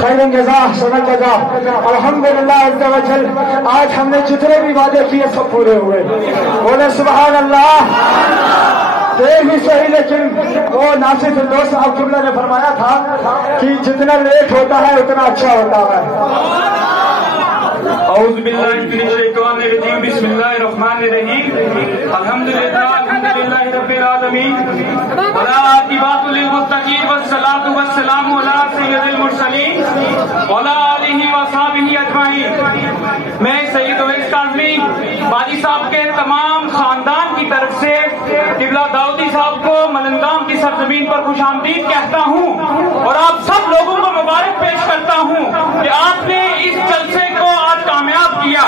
خیر جزا سبق جزا الحمدللہ عز و جل. آج ہم نے جتنے بھی وعدے کیے سب پورے ہوئے. بولے سبحان اللہ. دیر بھی صحیح لیکن وہ ناصر فردوس صاحب قبلہ نے فرمایا تھا کہ جتنا لیٹ ہوتا ہے اتنا اچھا ہوتا ہے. اعوذ باللہ من الشیطان الرجیم. بسم اللہ الرحمن الرحیم. الحمدللہ رب العالمین والعاقبۃ للمتقین والصلاۃ والسلام علی سید المرسلین وعلی آلہ وصحبہ اجمعین. میں سید اویس کاظمی باجی صاحب کے تمام خاندان کی طرف سے قبلہ داؤدی صاحب کو ملنگام کی سرزمین پر خوش آمدید کہتا ہوں اور آپ سب لوگوں کو مبارک پیش کرتا ہوں کہ آپ نے اس جلسے کو آج کامیاب کیا.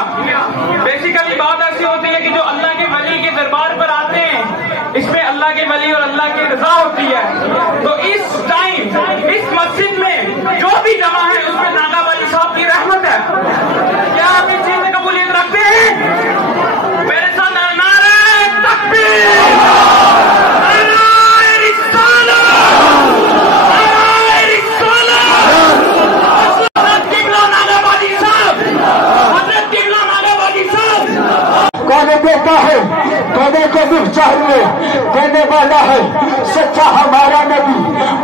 بیسیکلی بات ایسی ہوتی ہے کہ جو اللہ کے ولی کے دربار پر آتے ہیں اس میں اللہ کے ولی اور اللہ کی رضا ہوتی ہے. تو اس ٹائم اس مسجد میں جو بھی جمع ہے اس میں ناگا والی صاحب کی رحمت ہے. کیا آپ اس چیز میں قبولیت رکھتے ہیں؟ میرے ساتھ نعرہ تکبیر. دیتا ہے دینے کو بھی چاہیے, دینے والا ہے سچا ہمارا نبی.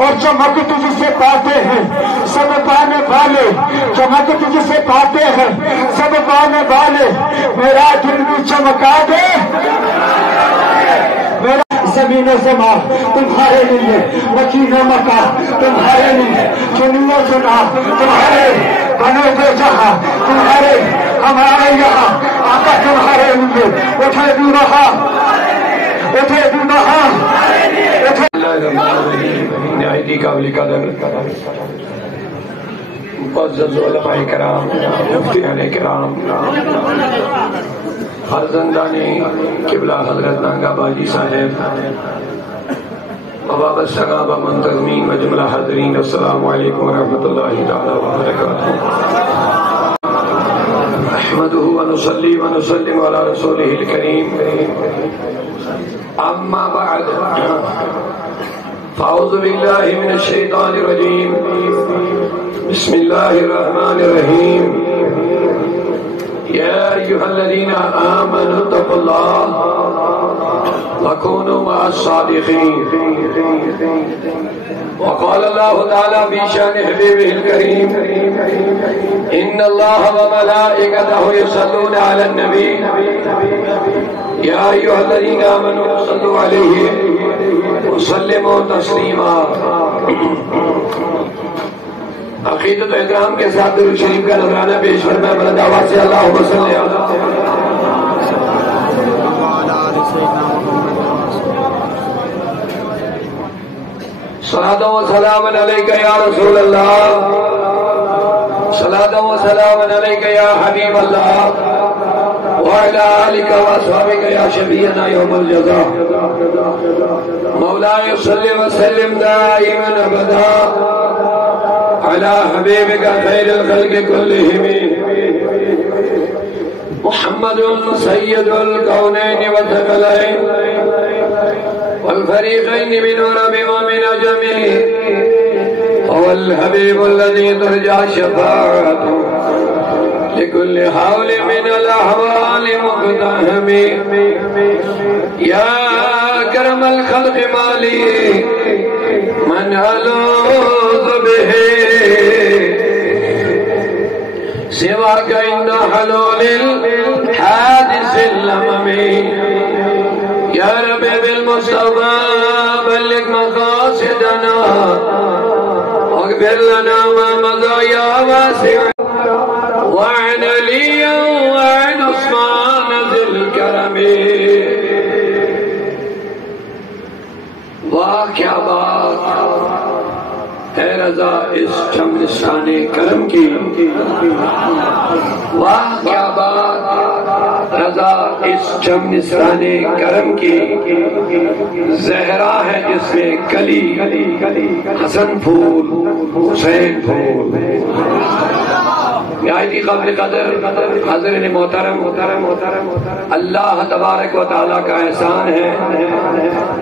اور چمک تجھ سے پاتے ہیں سب پانے والے, چمک تجھ سے پاتے ہیں سب پانے والے. میرا دل بھی چمکا دے, میرا زمین و زمان تمہارے لیے, مکین و مکان تمہارے لیے, چنی و چنا تمہارے, بنو دو جہاں تمہارے, ہمارے یہاں آقا تمہارے لیے. اٹھے بھی رہا اٹھے بھی رہا نہایتی قابل قدر معزز علماء کرام, مفتیان کرام, فرزندان قبلہ حضرت ناگا باجی صاحب, وباب الصحابہ منتظمین و جملہ حاضرین, السلام علیکم ورحمۃ اللہ تعالی وبرکاتہ. نحمده ونصلي ونسلم على رسوله الكريم. اما بعد فاعوذ بالله من الشيطان الرجيم. بسم الله الرحمن الرحيم. يا ايها الذين امنوا اتقوا الله وكونوا مع الصادقين. وقال الله تعالى في شان حبيبه الكريم ان الله وملائكته يصلون على النبي يا ايها الذين امنوا صلوا عليه وسلموا تسليما. عقیدت و احترام کے ساتھ درود شریف کا نذرانہ پیش فرمائے بلند آواز سے اللہم صلی علی صلاۃ و سلام علیک یا رسول اللہ, صلاۃ و سلام علیک یا حبیب اللہ, وعلی آلک و اصحابک یا شفیعنا یوم الجزا. مولاي صلی وسلم دائما ابدا على حبيبك خير الخلق كلهم محمد سيد الكونين والثقلين والفريقين من عرب ومن عجم, هو الحبيب الذي ترجى شفاعته لكل حول من الأحوال مقتحم. يا كرم الخلق مالي من ألوذ به سواك عند حلول الحادث الأمم. يا رب بالمصطفى بلغ مقاصدنا واغفر لنا ما مضى يا واسع, وعن علي وعن عثمان ذي الكرم. واہ کیا بات ہے رضا اس چمنستان کرم کی, واہ کیا بات رضا اس چمنستان کرم کی. زہرا ہے جس میں کلی حسن پھول حسین پھول. نہایتی قابل قدر حاضرین محترم, اللہ تبارک و تعالیٰ کا احسان ہے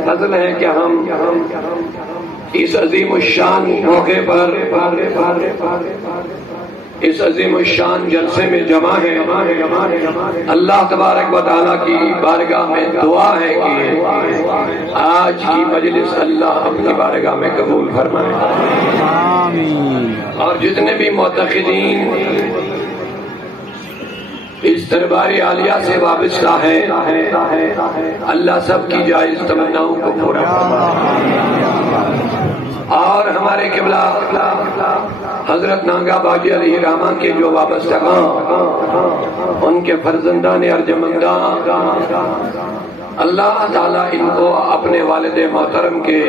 فضل ہے کہ ہم اس عظیم الشان موقع پر اس عظیم الشان جلسے میں جمع ہے۔ اللہ تبارک و تعالیٰ کی بارگاہ میں دعا ہے کہ آج کی مجلس اللہ اپنی بارگاہ میں قبول فرمائے، اور جتنے بھی معتقدین اس دربار عالیہ سے وابستہ ہے اللہ سب کی جائز تمناؤں کو پورا فرمائے، اور ہمارے قبلہ حضرت نانگا باجی علیہ رحمہ کے جو وابستگان ان کے فرزندان ارجمندان اللہ تعالیٰ ان کو اپنے والد محترم کے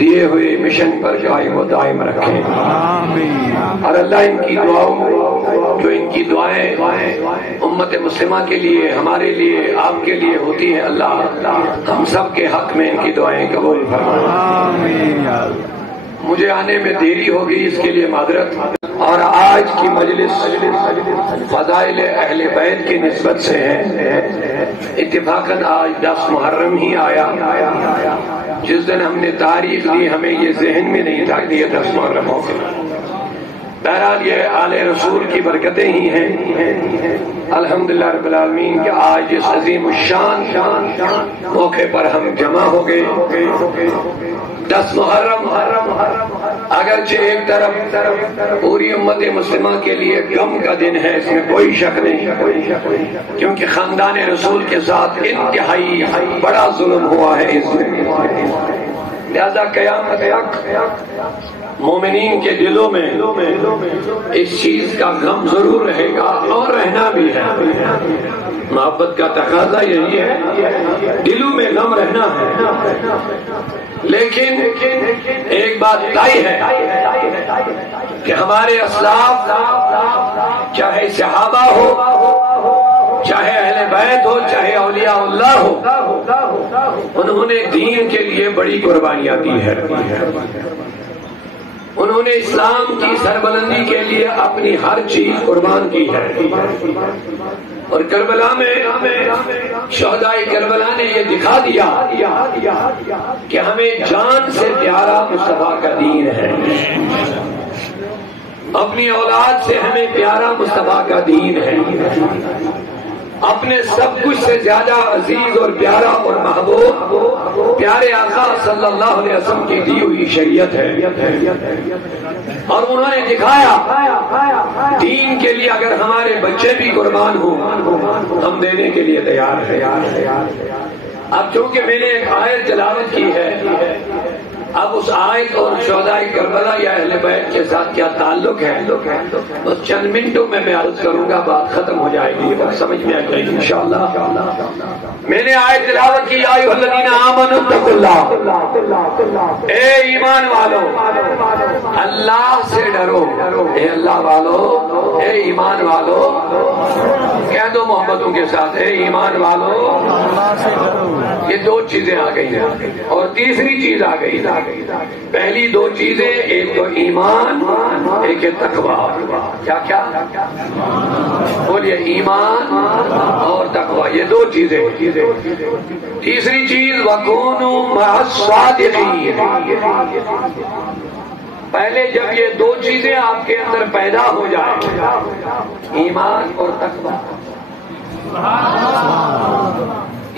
دیے ہوئے مشن پر قائم و دائم رکھیں، اور اللہ ان کی دعاؤں جو ان کی دعائیں امت مسلمہ کے لیے، ہمارے لیے، آپ کے لیے ہوتی ہے، اللہ ہم سب کے حق میں ان کی دعائیں قبول فرمائے۔ مجھے آنے میں دیری ہوگی، اس کے لیے معذرت، اور آج کی مجلس فضائل اہل بیت کی نسبت سے ہے۔ اتفاقاً آج 10 محرم ہی آیا، جس دن ہم نے تاریخ لی ہمیں یہ ذہن میں نہیں تھا کہ یہ 10 محرم ہو گیا۔ بہرحال یہ آل رسول کی برکتیں ہی ہیں، الحمدللہ رب العالمین کہ آج اس عظیم الشان موقع پر ہم جمع ہو گئے۔ 10 محرم اگرچہ ایک طرف پوری امت مسلمہ کے لیے غم کا دن ہے، اس میں کوئی شک نہیں، کیونکہ خاندان رسول کے ساتھ انتہائی بڑا ظلم ہوا ہے اس میں، لہذا قیامت تک مومنین کے دلوں میں اس چیز کا غم ضرور رہے گا، اور رہنا بھی ہے۔ محبت کا تقاضا یہی ہے، دلوں میں غم رہنا ہے، لیکن ایک بات طے ہے کہ ہمارے اسلاف چاہے صحابہ ہو، چاہے اہل بیت ہو، چاہے اولیاء اللہ ہو، انہوں نے دین کے لیے بڑی قربانیاں دی ہے، انہوں نے اسلام کی سربلندی کے لیے اپنی ہر چیز قربان کی ہے، اور کربلا میں شہدائے کربلا نے یہ دکھا دیا کہ ہمیں جان سے پیارا مصطفیٰ کا دین ہے، اپنی اولاد سے ہمیں پیارا مصطفیٰ کا دین ہے، اپنے سب کچھ سے زیادہ عزیز اور پیارا اور محبوب پیارے آقا صلی اللہ علیہ وسلم کی دی ہوئی شریعت ہے، اور انہوں نے دکھایا دین کے لیے اگر ہمارے بچے بھی قربان ہوں ہم دینے کے لیے تیار ہیں۔ اب چونکہ میں نے ایک آیت تلاوت کی ہے، اب اس آیت اور شہدائے کربلا یا اہل بیت کے ساتھ کیا تعلق ہے بس چند منٹوں میں عرض کروں گا، بات ختم ہو جائے گی، بات سمجھ میں آ جائے گی انشاءاللہ۔ میں نے آیت تلاوت کی، یا ایھا الذین آمنوا اتقوا اللہ، اے ایمان والو اللہ سے ڈرو، اے اللہ والو، اے ایمان والو، کہہ دو محبتوں کے ساتھ، اے ایمان والو۔ یہ 2 چیزیں آ گئی ہیں، اور تیسری چیز آ گئی۔ پہلی 2 چیزیں، ایک تو ایمان، ایک ہے تقویٰ۔ کیا بولیے، ایمان اور تقویٰ، یہ 2 چیزیں۔ تیسری چیز وَكُونُوا مَعَ الصَّادِقِينَ۔ پہلے جب یہ 2 چیزیں آپ کے اندر پیدا ہو جائیں، ایمان اور تقویٰ،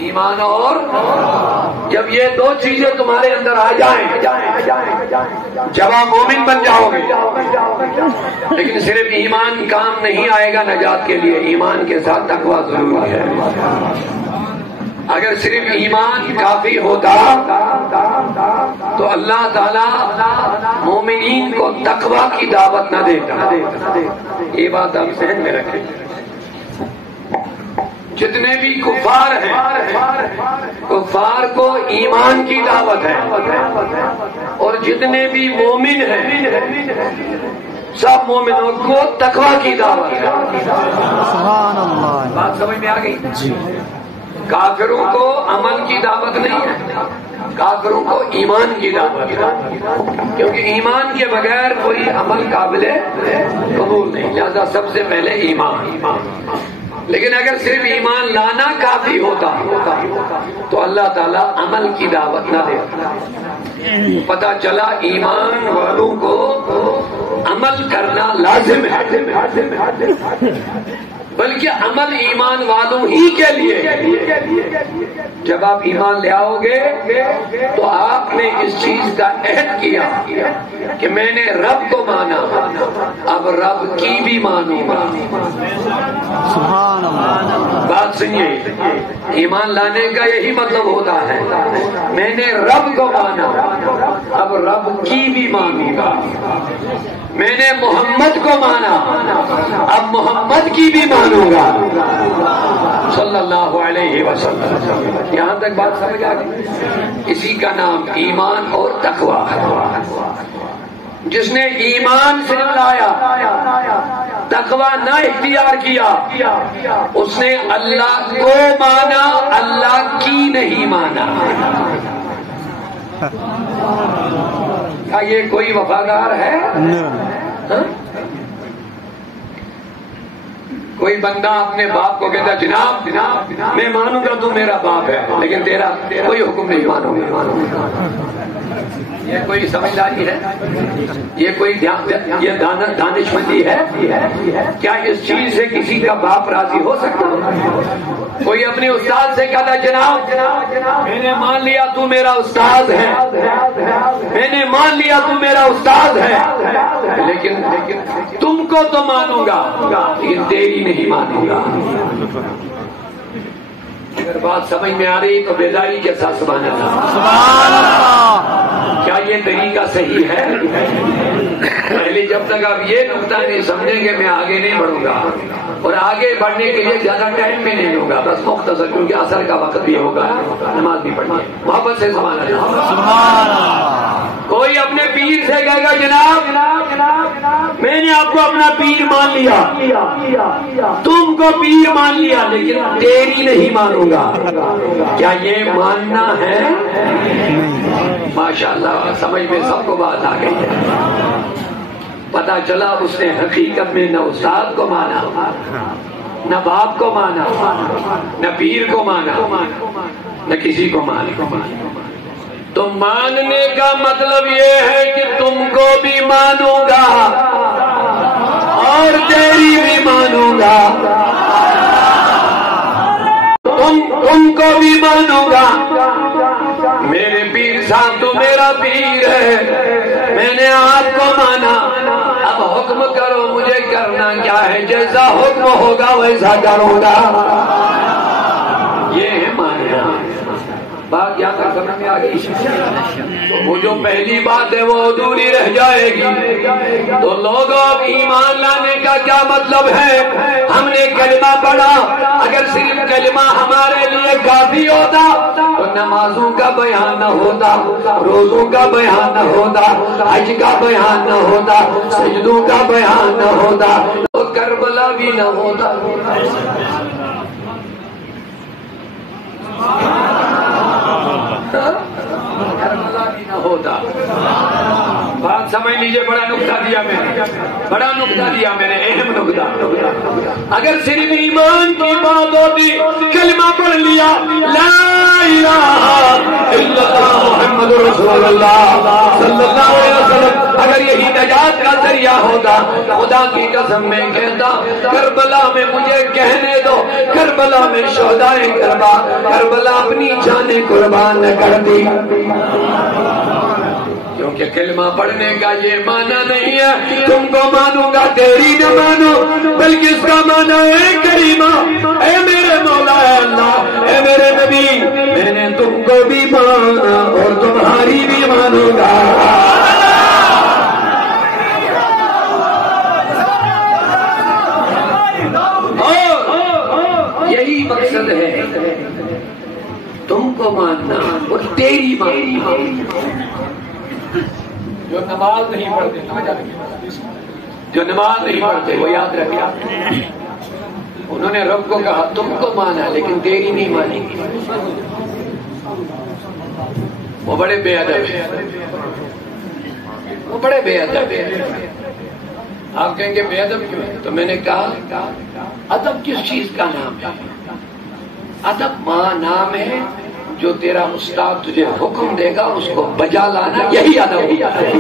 ایمان اور جب یہ 2 چیزیں تمہارے اندر آ جائیں جب آپ مومن بن جاؤ گے، لیکن صرف ایمان کام نہیں آئے گا نجات کے لیے، ایمان کے ساتھ تقویٰ ضروری ہے۔ اگر صرف ایمان کافی ہوتا تو اللہ تعالیٰ مومنین کو تقویٰ کی دعوت نہ دیتا، یہ بات آپ ذہن میں رکھیں۔ جتنے بھی کفار ہیں کفار کو ایمان کی دعوت ہے، اور جتنے بھی مومن ہیں سب مومنوں کو تقویٰ کی دعوت ہے۔ سبحان اللہ، بات سمجھ میں آ گئی؟ کافروں کو عمل کی دعوت نہیں ہے، کافروں کو ایمان کی دعوت ہے، کیونکہ ایمان کے بغیر کوئی عمل قابل قبول نہیں، لہذا سب سے پہلے ایمان۔ لیکن اگر صرف ایمان لانا کافی ہوتا تو اللہ تعالیٰ عمل کی دعوت نہ دیتا. پتہ چلا ایمان والوں کو عمل کرنا لازم ہے، بلکہ عمل ایمان والوں ہی کے لیے. جب آپ ایمان لے آؤ گے تو آپ نے اس چیز کا عہد کیا کہ میں نے رب کو مانا، اب رب کی بھی مانوں گا. سبحان اللہ. بات سنیے، ایمان لانے کا یہی مطلب ہوتا ہے، میں نے رب کو مانا اب رب کی بھی مانوں گا. میں نے محمد کو مانا اب محمد کی بھی مانوں گا صلی اللہ علیہ وسلم. یہاں تک بات سمجھ آ گئی؟ اسی کا نام ایمان اور تقویٰ ہے. جس نے ایمان سے لایا، تقویٰ نہ اختیار کیا، اس نے اللہ کو مانا، اللہ کی نہیں مانا. کیا یہ کوئی وفادار ہے؟ ہاں؟ کوئی بندہ اپنے باپ کو کہتا جناب میں مانوں گا تو میرا باپ ہے، لیکن تیرا کوئی حکم نہیں مانوں گا. یہ کوئی سمجھداری ہے؟ یہ کوئی یہ دانش مندی ہے؟ کیا اس چیز سے کسی کا باپ راضی ہو سکتا؟ کوئی اپنے استاد سے کہتا جناب میں نے مان لیا تو میرا استاد ہے، میں نے مان لیا تو میرا استاد ہے، لیکن تم کو تو مانوں گا لیکن تیری نہیں مانوں گا. اگر بات سمجھ میں آ رہی تو بیداری کے ساتھ سبحان اللہ. کیا یہ طریقہ صحیح ہے؟ پہلے جب تک آپ یہ نقطہ نہیں سمجھیں گے میں آگے نہیں بڑھوں گا، اور آگے بڑھنے کے لیے زیادہ ٹائم بھی نہیں ہوگا، بس مختصر، کیونکہ اثر کا وقت بھی ہوگا، نماز بھی پڑھنی ہے. محبت سے سبحان اللہ. کوئی اپنے پیر سے کہے گا جناب میں نے آپ کو اپنا پیر مان لیا، تم کو پیر مان لیا، لیکن تیری نہیں مانوں گا. کیا یہ ماننا ہے؟ ماشاءاللہ سمجھ میں سب کو بات آ گئی ہے. پتا چلا اس نے حقیقت میں نہ استاد کو مانا، نہ باپ کو مانا، نہ پیر کو مانا، نہ کسی کو مانا. تو ماننے کا مطلب یہ ہے کہ تم کو بھی مانوں گا اور تیری بھی مانوں گا، تم کو بھی مانوں گا. میرے پیر صاحب تو میرا پیر ہے، میں نے آپ کو مانا، اب حکم کرو مجھے کرنا کیا ہے، جیسا حکم ہوگا ویسا کروں گا. یہ ہے ماننا. بات یہاں تک سمجھ میں آ گئی؟ وہ جو پہلی بات ہے وہ ادھوری رہ جائے گی. تو لوگوں ایمان لانے کا کیا مطلب ہے؟ ہم نے کلمہ پڑھا، اگر صرف کلمہ ہمارے لیے کافی ہوتا تو نمازوں کا بیان نہ ہوتا، روزوں کا بیان نہ ہوتا، حج کا بیان نہ ہوتا، سجدوں کا بیان نہ ہوتا، تو کربلا بھی نہ ہوتا. کربلا بھی نہ ہوتا. بات سمجھ لیجئے، بڑا نقطہ دیا میں نے، بڑا نقطہ دیا میں نے، اہم نقطہ. اگر صرف ایمان کی بات ہوتی، کلمہ پڑھ لیا لا الہ الا اللہ محمد رسول اللہ صلی اللہ علیہ وسلم، اگر یہی نجات کا ذریعہ ہوتا، خدا کی قسم میں کہتا کربلا میں مجھے کہنے دو، کربلا میں شہدائے کربلا اپنی جانیں قربان نہ کر دی. کیونکہ کلمہ پڑھنے کا یہ معنی نہیں ہے تم کو مانوں گا تیری نہ مانو، بلکہ اس کا معنی ہے کریمہ، اے میرے مولا اے اللہ اے میرے نبی، میں نے تم کو بھی مانا اور تمہاری بھی مانوں گا. یہی مقصد ہے، تم کو ماننا اور تیری ماننا. جو نماز نہیں پڑھتے، جو نماز نہیں پڑھتے وہ یاد رکھے، انہوں نے رب کو کہا تم کو مانا لیکن تیری نہیں مانی. وہ بڑے بے ادب ہیں، وہ بڑے بے ادب ہیں. آپ کہیں گے بے ادب کیوں ہے؟ تو میں نے کہا ادب کس چیز کا نام ہے؟ ادب ماں نام ہے، جو تیرا استاد تجھے حکم دے گا اس کو بجا لانا، یہی ادب ہے۔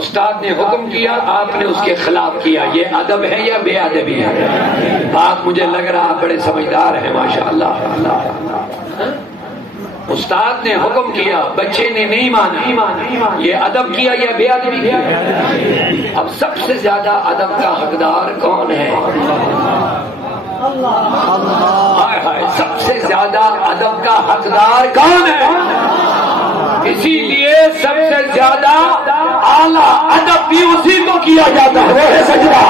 استاد نے حکم کیا، آپ نے اس کے خلاف کیا، یہ ادب ہے یا بے ادبی ہے؟ آپ مجھے لگ رہا آپ بڑے سمجھدار ہیں ماشاءاللہ۔ استاد نے حکم کیا، بچے نے نہیں مانا، یہ ادب کیا یا بے ادبی کیا؟ اب سب سے زیادہ ادب کا حقدار کون ہے؟ ہائے ہائے، سب سے زیادہ ادب کا حقدار کون ہے؟ اسی لیے سب سے زیادہ اعلیٰ ادب بھی اسی کو کیا جاتا ہے، وہ ہے سجدہ۔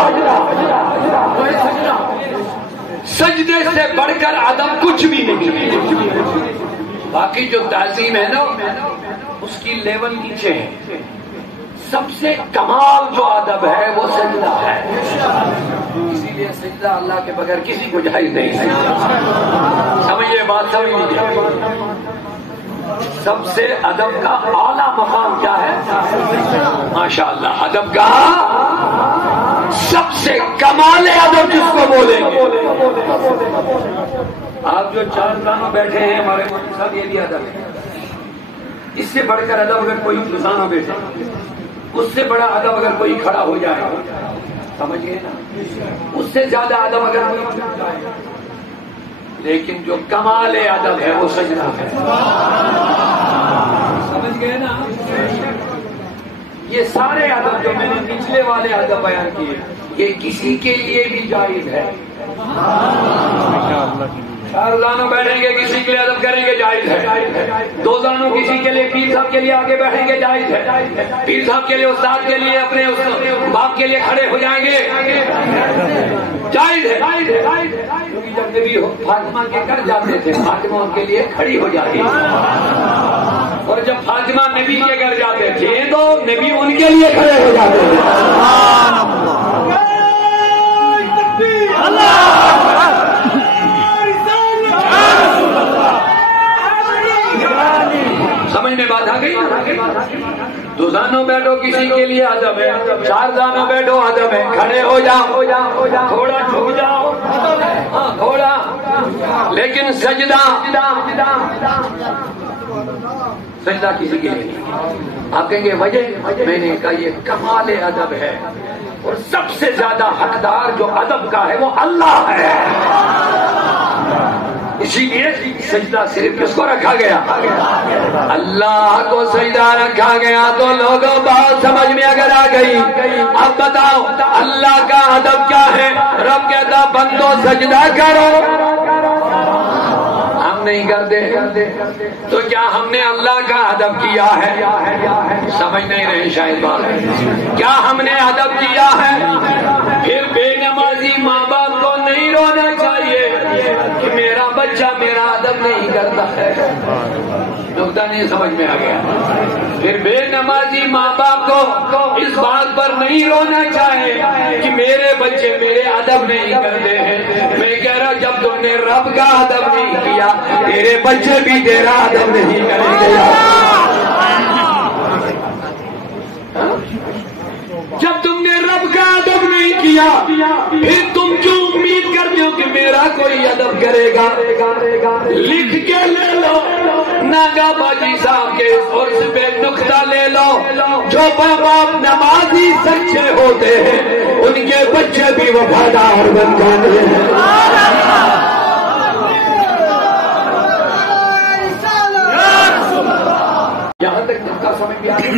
سجدے سے بڑھ کر ادب کچھ بھی نہیں۔ باقی جو تعظیم ہے نا اس کی لیول نیچے ہے، سب سے کمال جو ادب ہے وہ سجدہ ہے۔ اسی لیے سجدہ اللہ کے بغیر کسی کو جائز نہیں ہے۔ سمجھیے بات، سمجھ لیجیے، سب سے ادب کا اعلیٰ مقام کیا ہے؟ ماشاءاللہ، ادب کا سب سے کمال ادب جس کو بولیں گے۔ آپ جو چار دانوں بیٹھے ہیں ہمارے ساتھ، یہ بھی ادب ہے۔ اس سے بڑھ کر ادب اگر کوئی دانوں بیٹھے، اس سے بڑا ادب اگر کوئی کھڑا ہو جائے، سمجھئے نا، اس سے زیادہ ادب اگر کوئی جائے، لیکن جو کمال ادب ہے وہ سجدہ ہے۔ سمجھ گئے نا؟ یہ سارے ادب جو میں نے پچھلے والے ادب بیان کیے، یہ کسی کے لیے بھی جائز ہے۔ چار دانوں بیٹھیں گے کسی کے لیے ادب کریں گے، جائز ہے۔ دو دانوں کسی کے لیے، پیر صاحب کے لیے آگے بیٹھیں گے، جائز ہے۔ پیر صاحب کے لیے، استاد کے لیے، اپنے باپ کے لیے کھڑے ہو جائیں گے، جائز ہے۔ کیونکہ جب نبی فاطمہ کے گھر جاتے تھے، فاطمہ ان کے لیے کھڑی ہو جاتی تھی، اور جب فاطمہ نبی کے گھر جاتے تھے تو نبی ان کے لیے کھڑے ہو جاتے تھے۔ سمجھ میں بات آ گئی؟ دو دانوں بیٹھو کسی کے لیے ادب ہے، چار دانوں بیٹھو ادب ہے، کھڑے ہو جاؤ، تھوڑا جھک جاؤ، ہاں تھوڑا، لیکن سجدہ کسی کے لیے نہیں۔ آپ کہیں گے وجہ؟ میں نے کہا یہ کمال ادب ہے، اور سب سے زیادہ حقدار جو ادب کا ہے وہ اللہ ہے۔ اسی لیے سجدہ صرف کس کو رکھا گیا؟ اللہ کو سجدہ رکھا گیا۔ تو لوگوں بات سمجھ میں اگر آ گئی، اب بتاؤ اللہ کا ادب کیا ہے؟ رب کہتا بندو سجدہ کرو، ہم نہیں کرتے، تو کیا ہم نے اللہ کا ادب کیا ہے؟ سمجھ نہیں رہے شاید بات، کیا ہم نے ادب کیا ہے؟ پھر بے نمازی ماں باپ کو نہیں رونا چاہیے کہ میرا بچہ میرا ادب نہیں کرتا ہے، نقطہ نہیں سمجھ میں آ گیا۔ پھر بے نمازی ماں باپ کو اس بات پر نہیں رونا چاہیے کہ میرے بچے میرے ادب نہیں کرتے ہیں۔ میں کہہ رہا جب تم نے رب کا ادب نہیں کیا، تیرے بچے بھی تیرا ادب نہیں کریں گے۔ جب تم نے رب کا ادب نہیں کیا، پھر تم کیوں امید کرتے ہو کہ میرا کوئی ادب کرے گا؟ لکھ کے لے لو، ناگا باجی صاحب کے عرص پہ نقطہ لے لو، جو باپ نمازی سچے ہوتے ہیں ان کے بچے بھی وفادار بن جاتے ہیں۔ یہاں تک نقطہ سمجھ میں آ گیا؟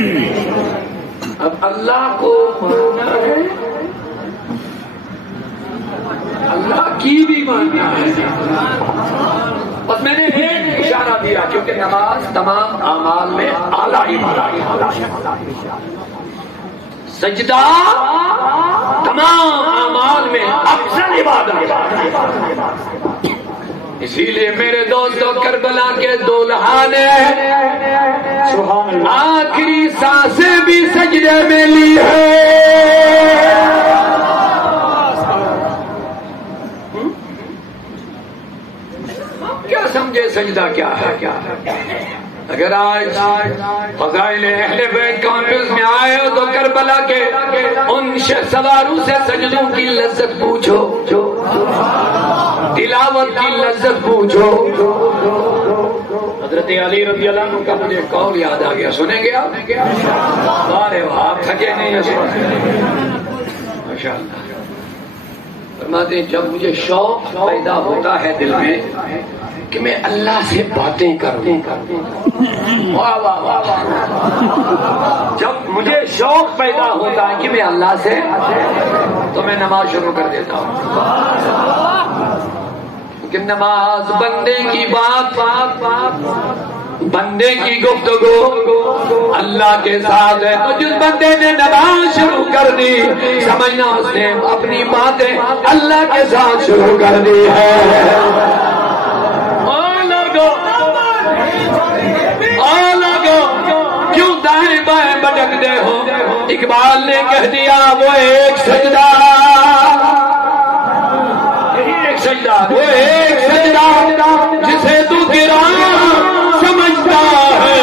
اب اللہ کو ماننا ہے، اللہ کی بھی ماننا ہے۔ بس میں نے ایک اشارہ دیا، کیونکہ نماز تمام اعمال میں اعلیٰ عبادت ہے، سجدہ تمام اعمال میں افضل عبادت ہے۔ اسی لیے میرے دوستوں کربلا کے دولہا نے آخری سانسیں بھی سجدے میں لی ہے۔ کیا سمجھے سجدہ کیا ہے؟ اگر آج فضائل اہل بیت کانفرنس میں آئے ہو تو کربلا کے ان سواروں سے سجدوں کی لذت پوچھو، تلاوت کی لذت پوچھو۔ حضرت علی رضی اللہ عنہ کا مجھے قول یاد آ گیا، سنیں گے آپ؟ بارے آپ تھکے نہیں ہیں؟ ماشاءاللہ فرماتے ہیں جب مجھے شوق پیدا ہوتا ہے دل میں کہ میں اللہ سے باتیں کروں، واہ واہ واہ، جب مجھے شوق پیدا ہوتا ہے کہ میں اللہ سے، تو میں نماز شروع کر دیتا ہوں، کیونکہ نماز بندے کی بات، بندے کی گفتگو اللہ کے ساتھ ہے۔ تو جس بندے نے نماز شروع کر دی، سمجھنا اس نے اپنی باتیں اللہ کے ساتھ شروع کر دی ہے۔ کیوں دائیں بائیں بھٹکتے ہو؟ اقبال نے کہہ دیا وہ ایک سجدہ، وہ ایک سجدہ جسے تو گرا سمجھتا ہے،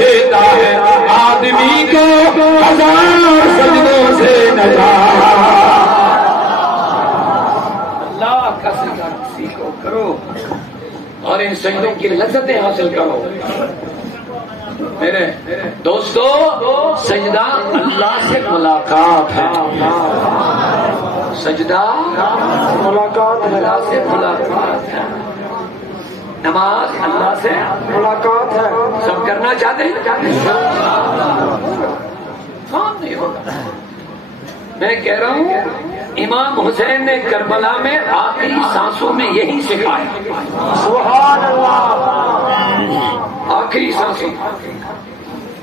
دیتا ہے آدمی کو ہزار سجدوں سے نجات۔ اللہ کا سجدہ سیکھو، کرو اور ان سجدوں کی لذتیں حاصل کرو۔ میرے دوستو، سجدہ اللہ سے ملاقات ہے، سجدہ ملاقات ہے، اللہ سے ملاقات ہے، نماز اللہ سے ملاقات ہے۔ سب کرنا چاہتے ہیں؟ کام نہیں ہوگا۔ میں کہہ رہا ہوں امام حسین نے کربلا میں آخری سانسوں میں یہی سکھایا، سبحان اللہ، آخری سانسوں،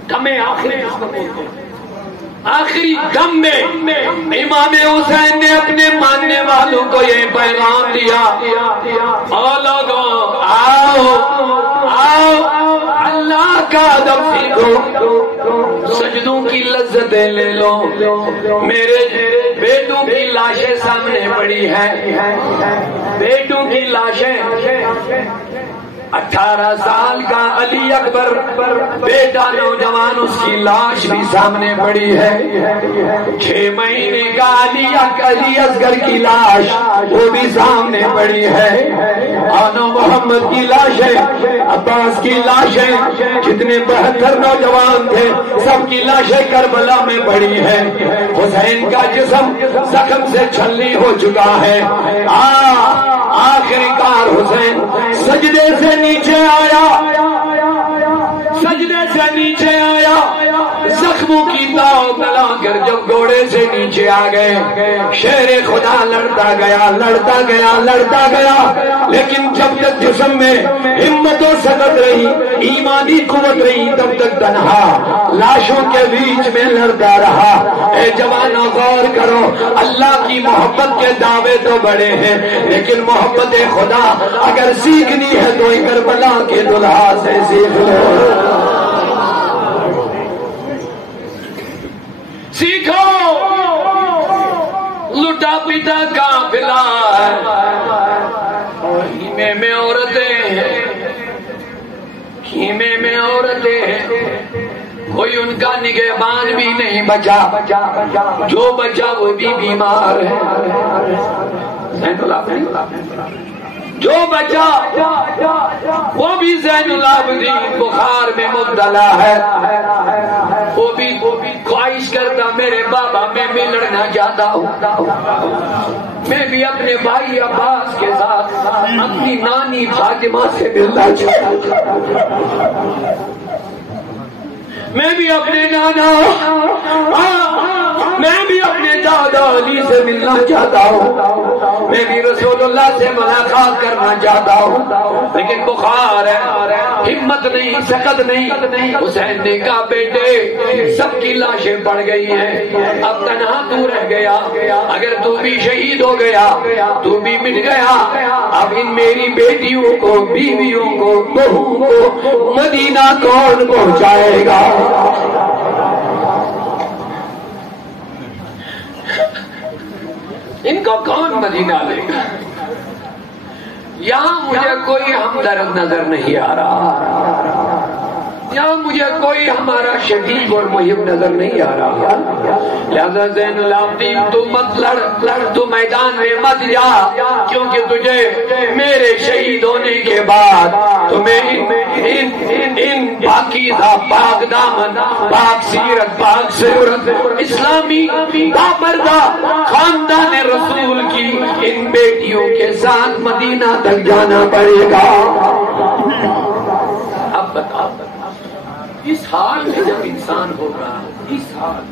دم آخری، آخری دم میں امام حسین نے اپنے ماننے والوں کو یہ پیغام دیا، او لوگوں آؤ آؤ اللہ کا ادب سیکھو، سجدوں کی لذتیں لے لو۔ میرے بیٹوں کی لاشیں سامنے پڑی ہیں، بیٹوں کی لاشیں، 18 سال کا علی اکبر بیٹا نوجوان، اس کی لاش بھی سامنے پڑی ہے، 6 مہینے کا علی اصغر کی لاش وہ بھی سامنے پڑی ہے، آنا محمد کی لاشیں، عباس کی لاشیں، جتنے 72 نوجوان تھے سب کی لاشیں کربلا میں پڑی ہے۔ حسین کا جسم زخم سے چھلنی ہو چکا ہے، آخری کار حسین سجدے سے نیچے آیا، سجدے سے نیچے آیا، زخموں کی تاؤ ملا کر جب گھوڑے سے نیچے آ گئے، شیر خدا لڑتا گیا، لڑتا گیا، لڑتا گیا، لیکن جب تک جسم میں ہمت و سکت رہی، ایمانی قوت رہی، تب تک تنہا لاشوں کے بیچ میں لڑتا رہا۔ اے جوانو غور کرو، اللہ کی محبت کے دعوے تو بڑے ہیں، لیکن محبت خدا اگر سیکھنی ہے تو کربلا کے دلہا سے سیکھ لو، سیکھو۔ لٹا پیٹا قافلہ خیمے میں عورتیں، خیمے میں عورتیں، کوئی ان کا نگہبان بھی نہیں بچا، جو بچا وہ بھی بیمار ہے، جو بچا وہ بھی زین العابدین بخار میں مبتلا ہے، وہ بھی خواہش کرتا میرے بابا میں بھی لڑنا چاہتا ہوں، میں بھی اپنے بھائی عباس کے ساتھ اپنی نانی فاطمہ سے ملنا چاہتا ہوں، میں بھی اپنے نانا، میں بھی اپنے دادا علی سے ملنا چاہتا ہوں، میں بھی رسول اللہ سے ملاقات کرنا چاہتا ہوں، لیکن بخار ہے، ہمت نہیں، سکت نہیں۔ حسین نے کہا بیٹے سب کی لاشیں پڑ گئی ہیں، اب تنہا تو رہ گیا، اگر تو بھی شہید ہو گیا، تو بھی مٹ گیا، اب ان میری بیٹیوں کو، بیویوں کو، بہو کو مدینہ کون پہنچائے گا؟ ان کو کون مدینہ لے گا؟ یہاں مجھے کوئی ہمدرد نظر نہیں آ رہا، یہاں مجھے کوئی ہمارا شکیب اور محب نظر نہیں آ رہا، لہذا زین العابدین تو مت لڑ، تو میدان میں مت جا، کیونکہ تجھے میرے شہید ہونے کے بعد تمہیں ان پاکیزہ، پاک دامن، پاک سیرت، پاک صورت، اسلامی بابردہ خاندان رسول کی ان بیٹیوں کے ساتھ مدینہ تک جانا پڑے گا۔ اب بتا اس حال میں جب انسان ہوگا، اس حال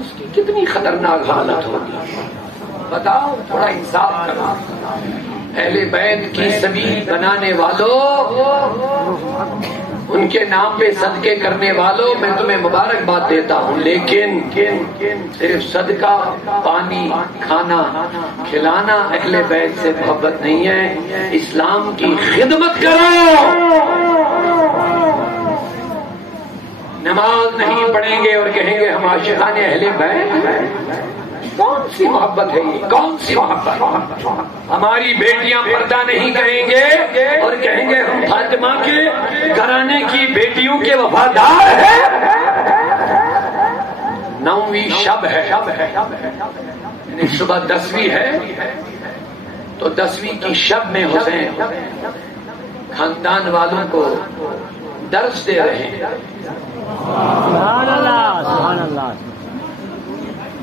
اس کی کتنی خطرناک حالت ہوگی، بتاؤ، تھوڑا انصاف کرو۔ اہل بیت کی سبیل بنانے والوں، ان کے نام پہ صدقے کرنے والوں، میں تمہیں مبارکباد دیتا ہوں، لیکن صرف صدقہ، پانی، کھانا کھلانا اہل بیت سے محبت نہیں ہے، اسلام کی خدمت کرو۔ نماز نہیں پڑھیں گے اور کہیں گے ہم عاشقان اہل بیت، کون سی محبت ہے یہ؟ کون سی محبت؟ ہماری بیٹیاں پردہ نہیں کریں گے اور کہیں گے ہم فاطمہ کے گھرانے کی بیٹیوں کے وفادار ہیں۔ 9ویں شب ہے، یعنی صبح 10ویں ہے، تو 10ویں کی شب میں حسین خاندان والوں کو درس دے رہے ہیں، سبحان اللہ، سبحان اللہ،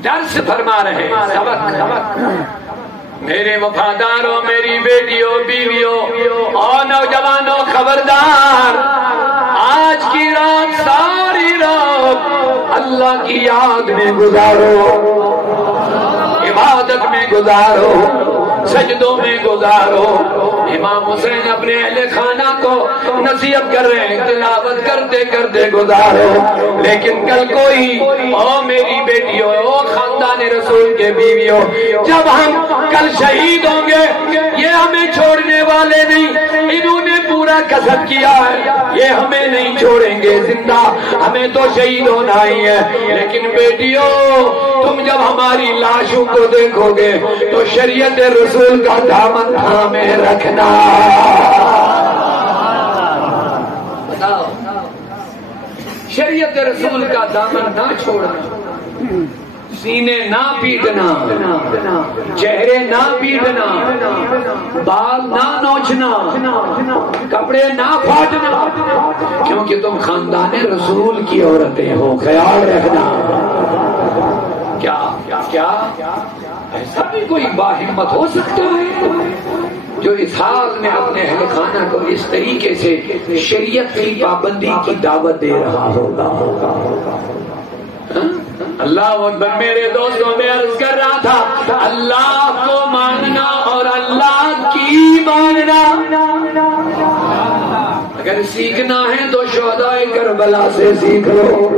درس فرما رہے ہیں، سبق۔ میرے وفاداروں، میری بیٹیوں، بیویوں اور نوجوانوں، خبردار، آج کی رات ساری رات اللہ کی یاد میں گزارو، عبادت میں گزارو، سجدوں میں گزارو۔ امام حسین اپنے اہل خانہ کو نصیحت کر رہے ہیں، تلاوت کرتے کرتے گزارو، لیکن کل کوئی، او میری بیٹیوں، او خاندان رسول کے بیویوں، جب ہم کل شہید ہوں گے، یہ ہمیں چھوڑنے والے نہیں، انہوں نے پورا کسب کیا ہے، یہ ہمیں نہیں چھوڑیں گے زندہ، ہمیں تو شہید ہونا ہی ہے، لیکن بیٹیوں تم جب ہماری لاشوں کو دیکھو گے تو شریعت رسول کا دامن تھامے رکھنا۔ بتاؤ، شریعت رسول کا دامن نہ چھوڑنا، سینے نہ پیٹنا، چہرے نہ پیٹنا، بال نہ نوچنا، کپڑے نہ پھاٹنا، کیونکہ تم خاندان رسول کی عورتیں ہو، خیال رکھنا۔ کیا ایسا بھی کوئی باہمت ہو سکتا ہے جو اس حال میں اپنے اہل خانہ کو اس طریقے سے شریعت کی پابندی کی دعوت دے رہا ہوگا؟ اللہ اکبر۔ میرے دوستوں میں عرض کر رہا تھا، اللہ کو ماننا اور اللہ کی ماننا، اگر سیکھنا ہے تو شہدائے کربلا سے سیکھ لو۔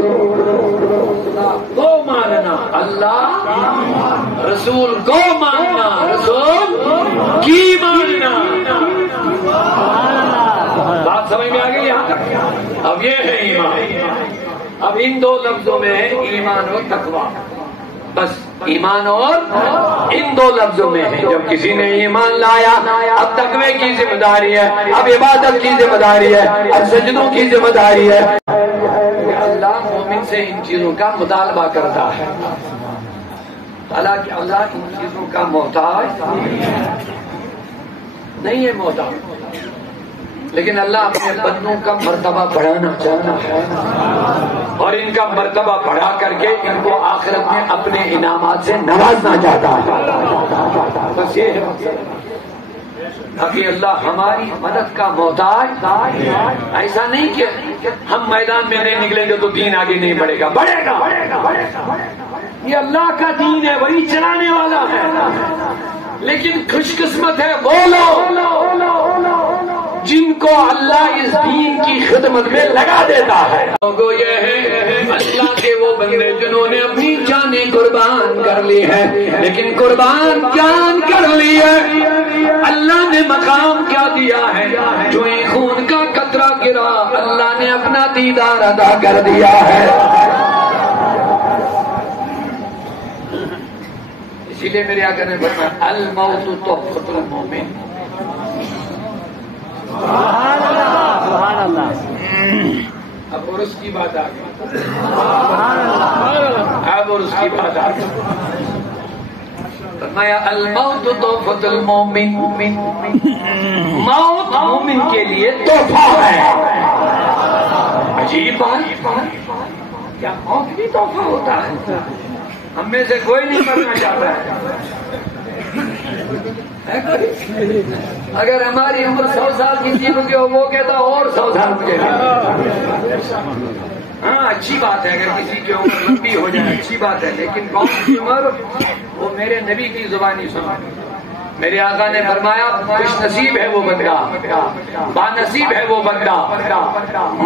کو ماننا، اللہ رسول کو ماننا، رسول کی ماننا۔ بات سمجھ میں آ گئی یہاں تک؟ اب یہ ہے ایمان۔ اب ان دو لفظوں میں ہے ایمان اور تقویٰ، بس ایمان اور ان دو لفظوں میں ہے۔ جب کسی نے ایمان لایا، اب تقوی کی ذمہ داری ہے، اب عبادت کی ذمہ داری ہے، اب سجدوں کی ذمہ داری ہے۔ اللہ مومن سے ان چیزوں کا مطالبہ کرتا ہے، حالانکہ اللہ ان چیزوں کا محتاج نہیں ہے، محتاج، لیکن اللہ اپنے بندوں کا مرتبہ بڑھانا چاہتا ہے اور ان کا مرتبہ بڑھا کر کے ان کو آخرت میں اپنے انعامات سے نوازنا چاہتا ہے۔ بس یہ ہے تاکہ اللہ ہماری مدد کا محتاج، ایسا نہیں کہ ہم میدان میں نہیں نکلیں گے تو دین آگے نہیں بڑھے گا، بڑھے گا۔ یہ اللہ کا دین ہے، وہی چلانے والا ہے، لیکن خوش قسمت ہے وہ لوگ جن کو اللہ اس دین کی خدمت میں لگا دیتا ہے۔ لوگوں یہ ہے اللہ کے وہ بندے جنہوں نے اپنی جانیں قربان کر لی ہے، لیکن قربان جان کر لی ہے، اللہ نے مقام کیا دیا ہے، جو ایک خون کا قطرہ گرا اللہ نے اپنا دیدار عطا کر دیا ہے۔ اسی لیے میرے آقا نے فرمایا الموت تحفۃ المومن۔ سبحان اللہ، سبحان اللہ۔ عرس کی بات آ گئی، اب عرس کی بات آ گئی۔ فرمایا الموت تحفۃ المومن، موت مومن کے لیے تحفہ ہے۔ عجیب بات، کیا موت بھی تحفہ ہوتا ہے؟ ہم میں سے کوئی نہیں مرنا چاہتا ہے۔ اگر ہماری عمر 100 سال کسی کی ہو وہ کہتا اور 100 سال مجھے۔ ہاں اچھی بات ہے اگر کسی کی عمر لمبی ہو جائے، اچھی بات ہے، لیکن کون سی عمر؟ وہ میرے نبی کی زبانی سنا۔ میرے آقا نے فرمایا خوش نصیب ہے وہ بندہ، با نصیب ہے وہ بندہ،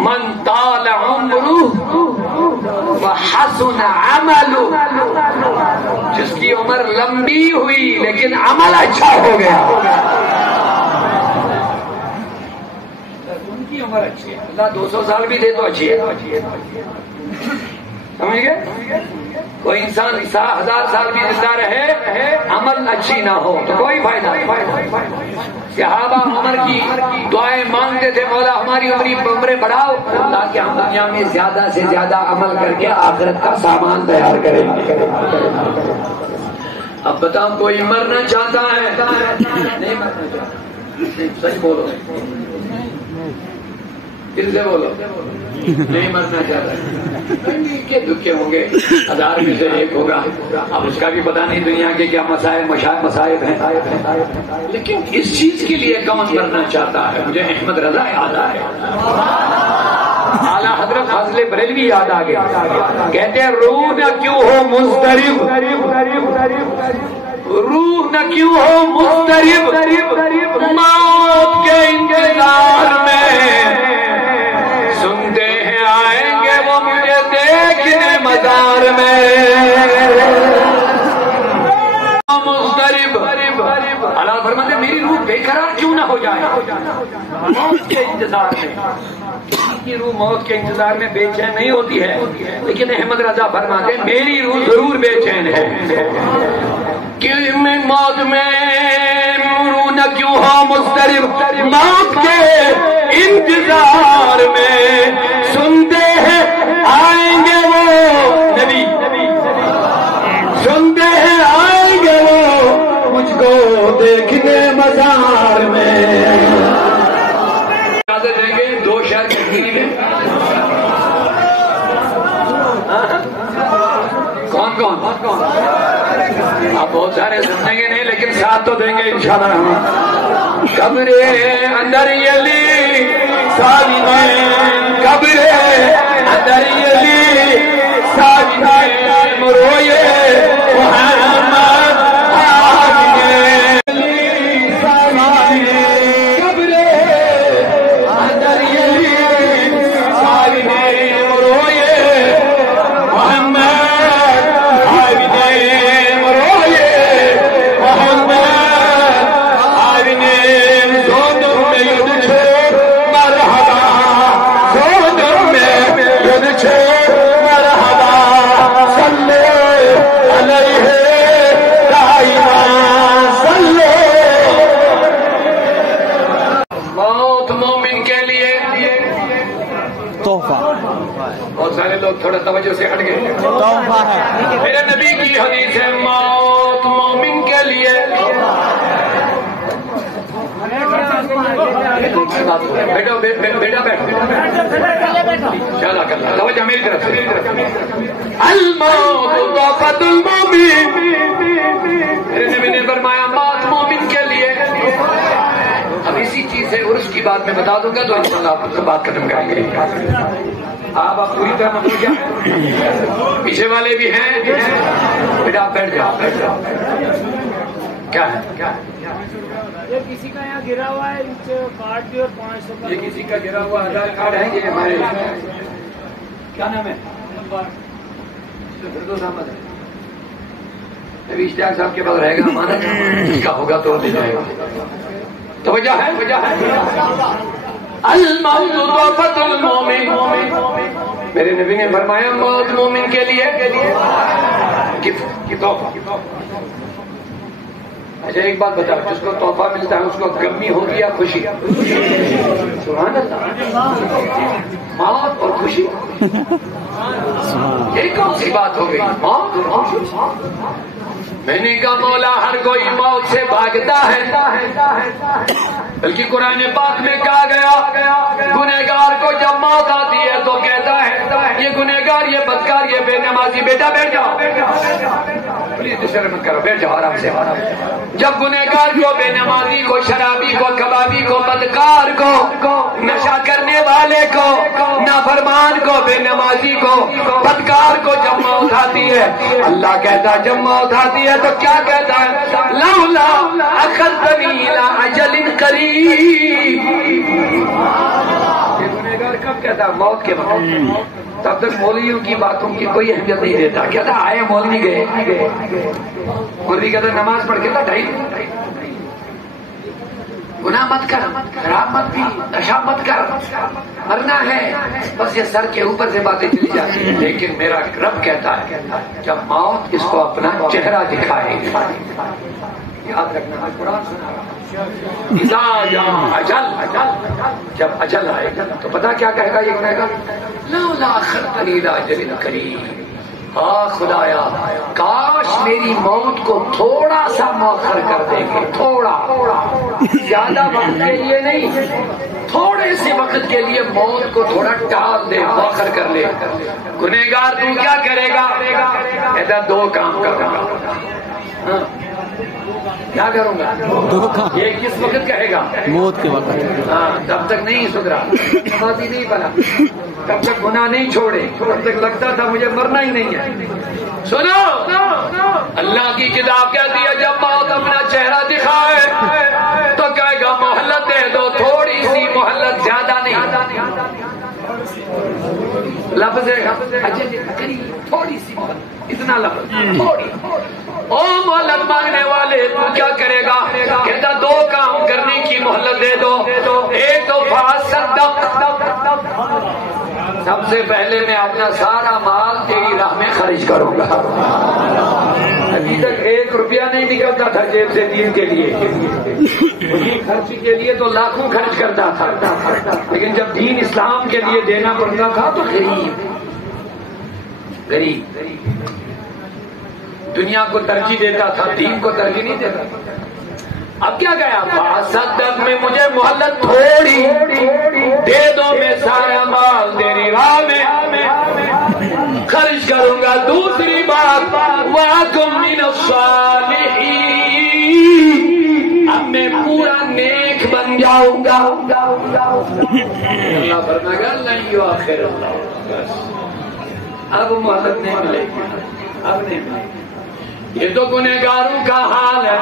من طال عمرہ وحسن عملہ، جس کی عمر لمبی ہوئی لیکن عمل اچھا ہو گیا۔ ان کی عمر اچھی ہے، اللہ 200 سال بھی دے تو اچھی ہے، سمجھ گئے؟ کوئی انسان 1000 سال بھی زندہ رہے عمل اچھی نہ ہو تو کوئی فائدہ نہیں۔ صحابہ عمر کی دعائیں مانگتے تھے، مولا ہماری عمریں بڑھاؤ تاکہ ہم دنیا میں زیادہ سے زیادہ عمل کر کے آخرت کا سامان تیار کریں۔ اب بتاؤ کوئی مرنا چاہتا ہے؟ نہیں مرنا چاہتا، سچ بولو، دل سے بولو، نہیں مرنا چاہتا۔ کیا دکھے ہوں گے، 1000 میں سے 1 ہوگا، اب اس کا بھی پتا نہیں دنیا کے کیا مصائب ہیں، لیکن اس چیز کے لیے کون مرنا چاہتا ہے؟ مجھے احمد رضا یاد آئے، اعلیٰ حضرت فاضل بریلوی یاد آ گیا، کہتے ہیں روح نہ کیوں ہو مضطرب، روح نہ کیوں ہو مضطرب موت کے انتظار میں، سنتے ہیں آئیں گے وہ مجھے دیکھنے مزار میں، مضطرب اللہ فرماتے میری روح بے قرار کیوں نہ ہو جائے موت کے انتظار میں۔ کسی کی روح موت کے انتظار میں بے چین نہیں ہوتی ہے، لیکن احمد رضا فرماتے میری روح ضرور بے چین ہے کہ میں موت میں روح نہ کیوں ہو مضطرب موت کے انتظار میں، سنتے ہیں آئیں گے وہ نبی، سنتے ہیں آئیں گے وہ مجھ کو دیکھنے مزار میں۔ اجازت دیں گے 2 شہر کشمیری میں، کون آپ بہت سارے سنیں گے نہیں لیکن ساتھ تو دیں گے انشاءاللہ۔ قبر اندر علی ساجدین، قبر اندر علی ساجدین، روئے محمد آمین، قبر اندر علی ساجدین، روئے محمد تھوڑا توجہ سے ہٹ گئے۔ میرے نبی کی حدیث ہے موت مومن کے لیے بیٹا چلا کر توجہ میری طرف سے، الموت تحفۃ المومن، میرے نبی نے فرمایا موت مومن کے لیے۔ اب اسی چیز سے عرس کی بات میں بتا دوں گا تو انشاءاللہ آپ سے بات ختم کریں گے۔ آپ پوری طرح مطلب کیا پیچھے والے بھی ہیں، بیٹا آپ بیٹھ جاؤ۔ کیا ہے یہ کسی کا یہاں گرا ہوا ہے کارڈ بھی اور 500 کا، یہ کسی کا گرا ہوا آدھار کارڈ ہے، یہ ہمارے کیا نام ہے فردوس احمد ہے، ابھی اشتیاق صاحب کے پاس رہے گا، ہمارا اس کا ہوگا تو دے جائے گا۔ تو وجہ ہے الموت تحفۃ المومن، میرے نبی نے فرمایا موت مومن کے لیے تحفہ۔ اچھا ایک بات بتاؤ، جس کو تحفہ ملتا ہے اس کو غمی ہوتی یا خوشی؟ سبحان اللہ، موت اور بہت خوشی یہ کون سی بات ہو گئی؟ موت اور خوشی؟ میں نے کہا مولا ہر کوئی موت سے بھاگتا ہے، بلکہ قرآن پاک میں کہا گیا گنہگار کو جب موت آتی ہے تو کہتا ہے یہ گنہگار، یہ بدکار، یہ بے نمازی، بیٹا بیٹھ جاؤ، پلیز ڈسٹرب مت کرو، بیٹھ جاؤ آرام سے۔ جب گنہگار کو، بے نمازی کو، شرابی کو، کبابی کو، بدکار کو، نشہ کرنے والے کو، نافرمان کو، بے نمازی کو، بدکار کو جب موت آتی ہے، اللہ کہتا ہے جب موت آتی ہے تو کیا کہتا ہے؟ لولا اخذتنی الی اجل قریب۔ یہ گنہگار کب کہتا ہے؟ موت کے وقت۔ تب تک مولویوں کی باتوں کی کوئی اہمیت نہیں دیتا، کہتا آئے مولوی گئے، مولوی کہتا نماز پڑھ کے ڈھائی گناہ مت کر، شراب مت پی، نشہ مت کر، مرنا ہے، بس یہ سر کے اوپر سے باتیں چلی جاتی ہیں۔ لیکن میرا رب کہتا ہے جب موت اس کو اپنا چہرہ دکھائے گا، یاد رکھنا قرآن سنا اذا جاء اجل، جب اجل آئے گا تو پتا کیا کہے گا یہ گنہگار؟ لولا اخرتنی الی اجل قریب، ہاں خدایا کاش میری موت کو تھوڑا سا مؤخر کر دیں گے، تھوڑا، زیادہ وقت کے لیے نہیں، تھوڑے سے وقت کے لیے موت کو تھوڑا ٹال دے، مؤخر کر لے۔ گنہگار تو کیا کرے گا؟ کہتا دو کام کروں گا۔ کیا کروں گا؟ یہ کس وقت کہے گا؟ موت کے وقت۔ ہاں تب تک نہیں سدھرا، نمازی نہیں بنا، تب تک گناہ نہیں چھوڑے، تب تک لگتا تھا مجھے مرنا ہی نہیں ہے۔ سنو اللہ کی کتاب کہتی ہے جب موت اپنا چہرہ دکھائے تو کہے گا مہلت دے دو، تھوڑی سی مہلت، زیادہ نہیں۔ لفظ تھوڑی سی مہلت، اتنا لفظ تھوڑی۔ او مہلت مانگنے والے تو کیا کرے گا؟ کہتا دو کام کرنے کی مہلت دے دو، ایک تو فاصدق، سب سے پہلے میں اپنا سارا مال تیری راہ میں خرچ کروں گا۔ ابھی تک 1 روپیہ نہیں نکلتا تھا جیب سے دین کے لیے، وہی خرچ کے لیے تو لاکھوں خرچ کرتا تھا، لیکن جب دین اسلام کے لیے دینا پڑتا تھا تو غریب دنیا کو ترجیح دیتا تھا، دین کو ترجیح نہیں دیتا تھا۔ اب کیا گیا؟ فاصدق میں مجھے مہلت تھوڑی دے دو، میں سارا مال تیری راہ میں خرچ کروں گا۔ دوسری بات وَأَكُن مِّنَ الصَّالِحِينَ، اب میں پورا نیک بن جاؤں گا۔ اللہ فرمائے گا لن یؤخر اللہ، اب مہلت نہیں ملے گی، اب نہیں ملے گی۔ یہ تو گنہگاروں کا حال ہے،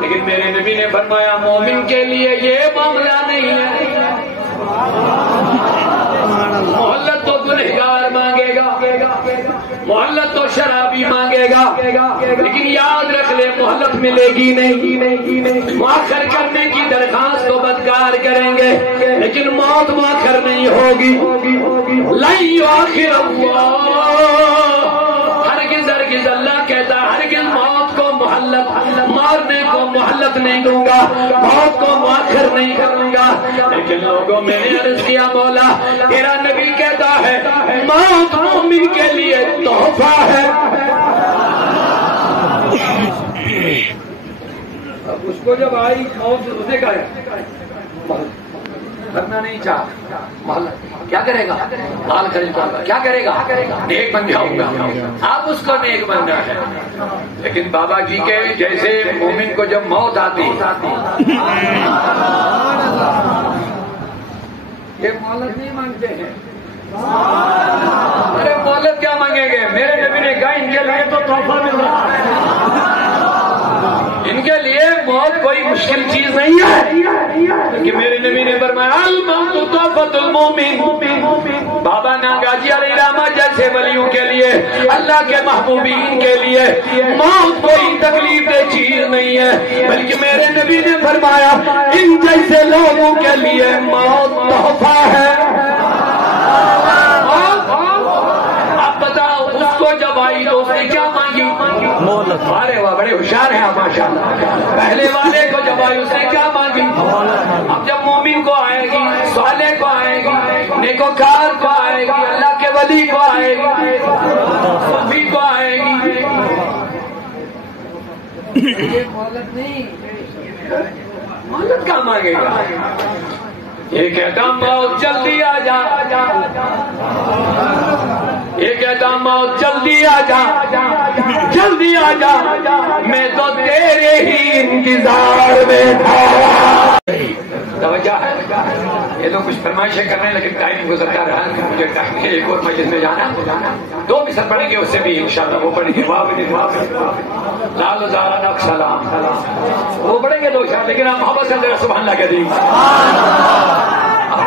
لیکن میرے نبی نے فرمایا مومن کے لیے یہ معاملہ نہیں ہے۔ مہلت تو گنہگار مانگے گا، مہلت تو شرابی مانگے گا، لیکن یاد رکھ لے مہلت ملے گی نہیں۔ مؤخر کرنے کی درخواست تو بدکار کریں گے، لیکن موت مؤخر نہیں ہوگی۔ لن یؤخر اللہ، ہرگز اللہ کہتا ہرگز موت کو مہلت، مارنے کو مہلت نہیں دوں گا، موت کو مؤخر نہیں کروں گا۔ لیکن لوگوں میں نے عرض کیا مولا تیرا نبی کہتا ہے موت مومن کے لیے تحفہ ہے۔ اب اس کو جب آئی موت اس نے کہا کرنا نہیں چاہتا، کیا کرے گا؟ مال خرچ کروں گا، کیا کرے گا؟ نیک بن جاؤں گا۔ اب اس کو نیک بننا ہے، لیکن بابا جی کے جیسے مومن کو جب موت آتی یہ مہلت نہیں مانگتے ہیں۔ ارے مہلت کیا مانگیں گے؟ میرے نبی نے کہا ان کے لیے تو تحفہ مل رہا ہے، ان کے لیے موت کوئی مشکل چیز نہیں ہے، کہ میرے نبی نے فرمایا الموت تحفۃ المومن۔ بابا ناگاجی علیہ رحمہ جیسے ولیوں کے لیے، اللہ کے محبوبین کے لیے موت کوئی تکلیف دہ چیز نہیں ہے، بلکہ میرے نبی نے فرمایا ان جیسے لوگوں کے لیے موت تحفہ ہے۔ اب بتاؤ اس کو جب آئی تو اس نے کیا مانگی؟ ارے واہ بڑے ہوشیار ہیں آپ ماشاء اللہ۔ پہلے والے کو جب آئی اس نے کیا مانگی؟ اب جب مومن کو آئے گی، صالح کو آئے گی، نیکوکار کو آئے آئے گی، بھی کو آئے گی. یہ مہلت نہیں، مہلت کہاں مانگے گا؟ یہ کہتا موت جلدی آ جا، یہ کہتا موت جلدی آ جا، جلدی آ جا، میں تو تیرے ہی انتظار میں تھا. توجہ ہے، یہ لوگ کچھ فرمائشیں کر رہے ہیں لیکن ٹائم گزرتا رہا کہ مجھے ٹائم ہے ایک اور مجلس میں جانا. 2 مثال پڑھیں گے، اس سے بھی انشاءاللہ وہ پڑھیں گے. لال زارا نق سلام، وہ پڑھیں گے 2 شاید، لیکن آپ محبت سے ذرا سبحان اللہ کہہ دیجیے.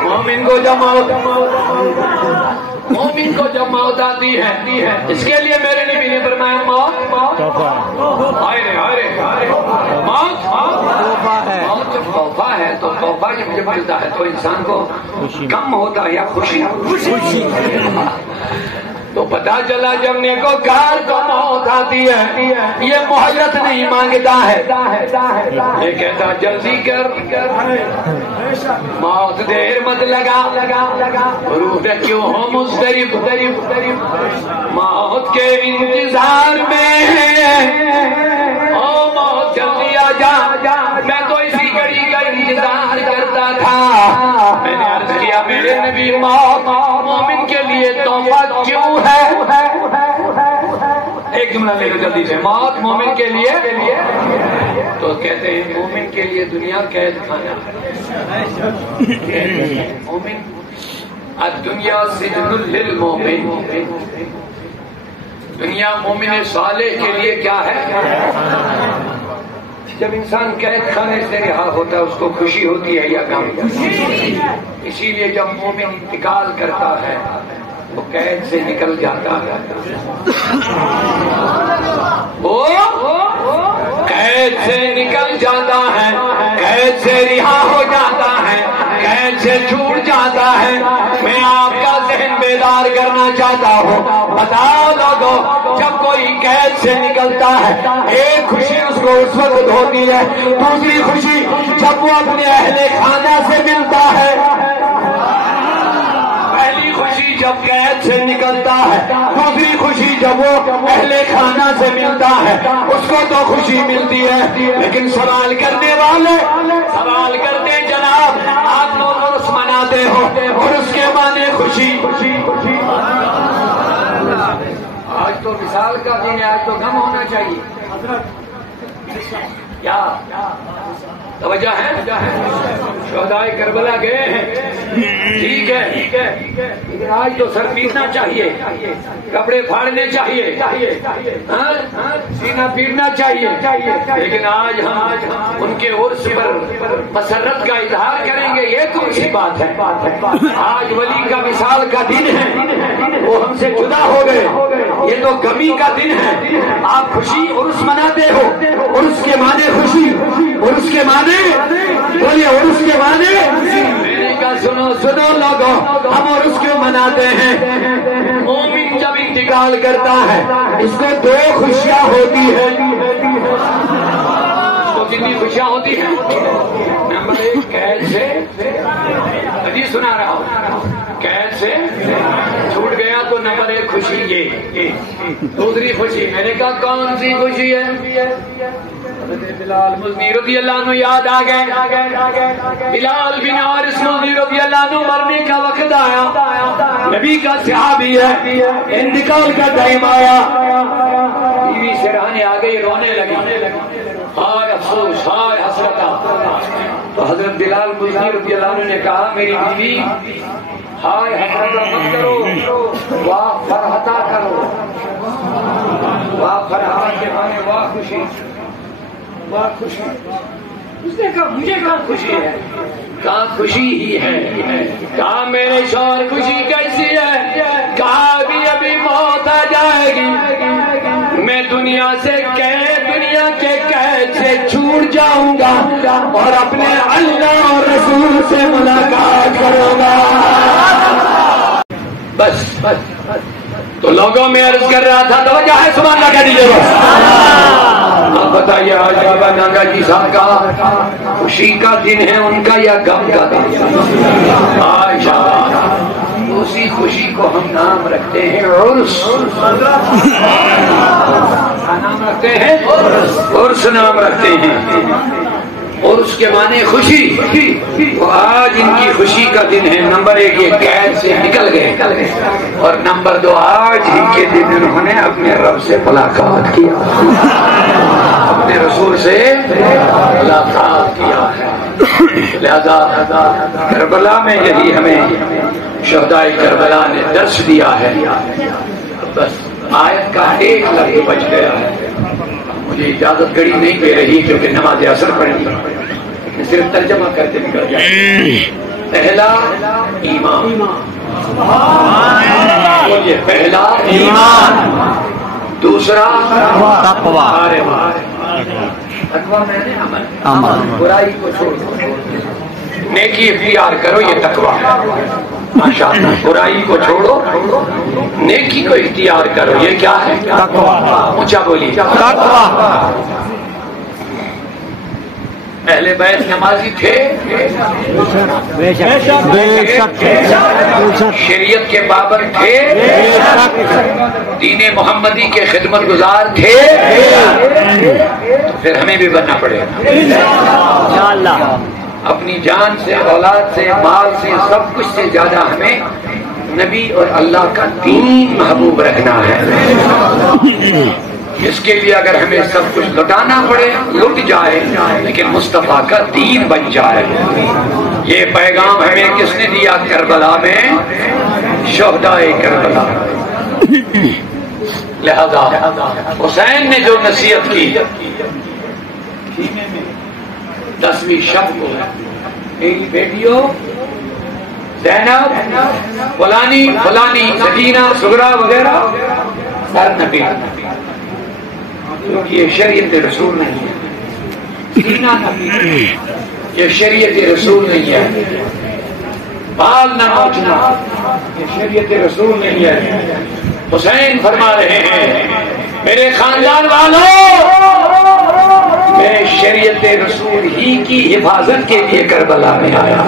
مومن کو جب موت آتی ہے، اس کے لیے میرے نبی نے فرمایا موت موت جب تحفہ ہے تو تحفہ جب جب ملتا ہے تو انسان کو کم ہوتا ہے یا خوشی. تو پتا چلا جب نیکو کار کو موت آتی ہے یہ مہلت نہیں مانگتا ہے، یہ کہتا جلدی کر، موت دیر مت لگا، روح کیوں ہو مضطرب، موت کے انتظار میں، او موت جلدی آ جا، میں تو اسی گھڑی کا انتظار کرتا تھا. میں نے عرض کیا میرے نبی موت مومن کے لیے تحفہ کیوں ہے؟ ایک جملہ لے لو جلدی سے، موت مومن کے لیے، تو کہتے ہیں مومن کے لیے دنیا قید خانہ ہے. مومن الدنیا سجن للمومن، دنیا مومن صالح کے لیے کیا ہے؟ جب انسان قید خانے سے رہا ہوتا ہے اس کو خوشی ہوتی ہے یا غم؟ اسی لیے جب مومن انتقال کرتا ہے وہ قید سے نکل جاتا ہے، وہ قید سے نکل جاتا ہے، قید سے رہا ہو جاتا ہے، قید سے چھوٹ جاتا ہے. میں آپ کا ذہن بیدار کرنا چاہتا ہوں، بتاؤ لوگوں جب کوئی قید سے نکلتا ہے ایک خوشی اس کو اس وقت ہوتی ہے، دوسری خوشی جب وہ اپنے اہل خانہ سے ملتا ہے. پہلی خوشی جب قید سے نکلتا ہے، دوسری خوشی جب وہ اہل خانہ سے ملتا ہے، اس کو تو خوشی ملتی ہے. لیکن سوال کرنے والے سوال کرتے جناب آپ لوگ عرس مناتے ہو اور اس کے معنی خوشی. آج تو مثال کا دن ہے، آج تو غم ہونا چاہیے. کیا توجہ ہے؟ شہدائے کربلا گئے ہیں، ٹھیک ہے، لیکن آج تو سر پیٹنا چاہیے، کپڑے پھاڑنے چاہیے، سینہ پیٹنا چاہیے. لیکن آج ہم ان کے عرس پر مسرت کا اظہار کریں گے، یہ کون سی بات ہے؟ آج ولی کا وصال کا دن ہے، وہ ہم سے جدا ہو گئے، یہ تو غمی کا دن ہے. آپ خوشی عرس مناتے ہو، عرس کے معنی خوشی، عرس کے معنی بولیے، عرس کے معنی میرے کا سنو لوگوں، ہم عرس کیوں مناتے ہیں؟ مومن جب انتقال کرتا ہے اس کو 2 خوشیاں ہوتی ہیں. اس کو کتنی خوشیاں ہوتی ہیں؟ نمبر 1 قید سے، ابھی سنا رہا ہوں، قید سے چھوٹ گیا تو نمبر 1 خوشی یہ. دوسری خوشی میں نے کہا کون سی خوشی ہے؟ بلال مزنی رضی اللہ عنہ یاد آ گئے. بلال بن حارث مزنی رضی اللہ عنہ مرنے کا وقت آیا، نبی کا صحابی ہے، انتقال کا ٹائم آیا، بیوی سرہانے آ گئی، رونے لگی، ہائے افسوس، ہائے حسرت. تو حضرت بلال مزنی رضی اللہ عنہ نے کہا میری بیوی ہائے حسرت مت کرو، واہ فرحتا کرو. واہ فرحتا کے معنی واہ خوشی، واہ خوشی. اس نے کہا مجھے کہاں خوشی ہے؟ کہاں خوشی ہی ہے. کہا میرے شوہر خوشی کیسی ہے؟ کہا ابھی موت آ جائے گی، میں دنیا کے قید سے چھوٹ جاؤں گا اور اپنے اللہ اور رسول سے ملاقات کروں گا. بس تو لوگوں میں عرض کر رہا تھا، توجہ ہے، سبحان اللہ کہہ دیجیے. بس اب بتائیے آج بابا ناگا جی صاحب کا خوشی کا دن ہے ان کا یا غم کا دن؟ اسی خوشی کو ہم نام رکھتے ہیں عرس. نام رکھتے ہیں عرس نام رکھتے ہیں. عرس کے معنی خوشی. وہ آج ان کی خوشی کا دن ہے. نمبر 1 یہ قید سے نکل گئے اور نمبر 2 آج ہی کے دن انہوں نے اپنے رب سے ملاقات کیا, اپنے رسول سے ملاقات کیا ہے. لہذا کربلا میں یہی ہمیں شہدائے کربلا نے درس دیا ہے. بس آیت کا ایک لفظ بچ گیا ہے. مجھے اجازت گھڑی نہیں دے رہی کیونکہ نماز عصر پڑھنی ہے, صرف ترجمہ کرتے نکل جائے. پہلا ایمان. پہلا ایمان, دوسرا تقویٰ. تقویٰ میں نے عمل, برائی کو چھوڑو, نیکی اختیار کرو, یہ تقویٰ ہے. ماشاءاللہ, برائی کو چھوڑو, نیکی کو اختیار کرو, یہ کیا ہے؟ تقویٰ. اونچا بولی تقویٰ. اہل بیت نمازی تھے, شریعت کے پابند تھے, دین محمدی کے خدمت گزار تھے, تو پھر ہمیں بھی بننا پڑے گا. اپنی جان سے, اولاد سے, مال سے, سب کچھ سے زیادہ ہمیں نبی اور اللہ کا دین محبوب رکھنا ہے. اس کے لیے اگر ہمیں سب کچھ لٹانا پڑے لٹ جائے, لیکن مصطفیٰ کا دین بن جائے. یہ پیغام ہمیں کس نے دیا؟ کربلا میں شہدائے کربلا. لہذا حسین نے جو نصیحت کی 10ویں شب کو, میری بیٹیوں زینب, فلانی فلانی, سکینہ, سغرا وغیرہ سر نہ پیٹنا, کیونکہ یہ شریعت رسول نہیں ہے. سینہ نہ پیٹنا, یہ شریعت رسول نہیں ہے. بال نہ نوچنا, یہ شریعت رسول نہیں ہے. حسین فرما رہے ہیں, میرے خاندان والوں, میں شریعت رسول ہی کی حفاظت کے لیے کربلا میں آیا.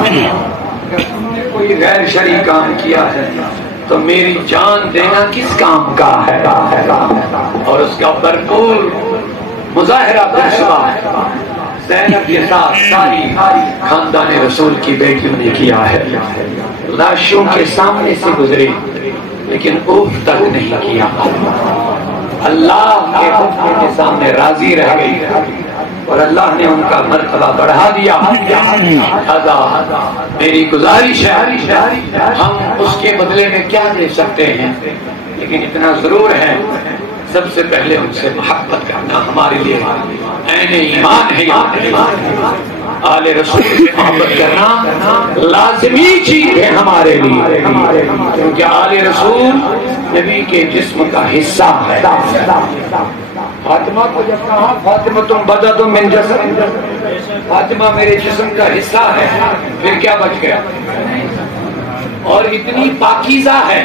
اگر تم نے کوئی غیر شرعی کام کیا ہے تو میری جان دینا کس کام کا ہے؟ اور اس کا بھرپور مظاہرہ برسوا زینب کے ساتھ ساری خاندان رسول کی بیٹیوں نے کیا ہے. لاشوں کے سامنے سے گزرے لیکن اوف تک نہیں کیا. اللہ کے حکم کے سامنے راضی رہ گئی اور اللہ نے ان کا مرتبہ بڑھا دیا. میری گزارش ہے, ہم اس کے بدلے میں کیا دے سکتے ہیں, لیکن اتنا ضرور ہے, سب سے پہلے ان سے محبت کرنا ہمارے لیے عین ایمان ہے. آل رسول سے محبت کرنا لازمی چیز ہے ہمارے لیے, کیونکہ آل رسول نبی کے جسم کا حصہ ہے. فاطمہ کو جب کہا فاطمہ تم بدت من جسد, فاطمہ میرے جسم کا حصہ ہے, پھر کیا بچ گیا؟ اور اتنی پاکیزہ ہے,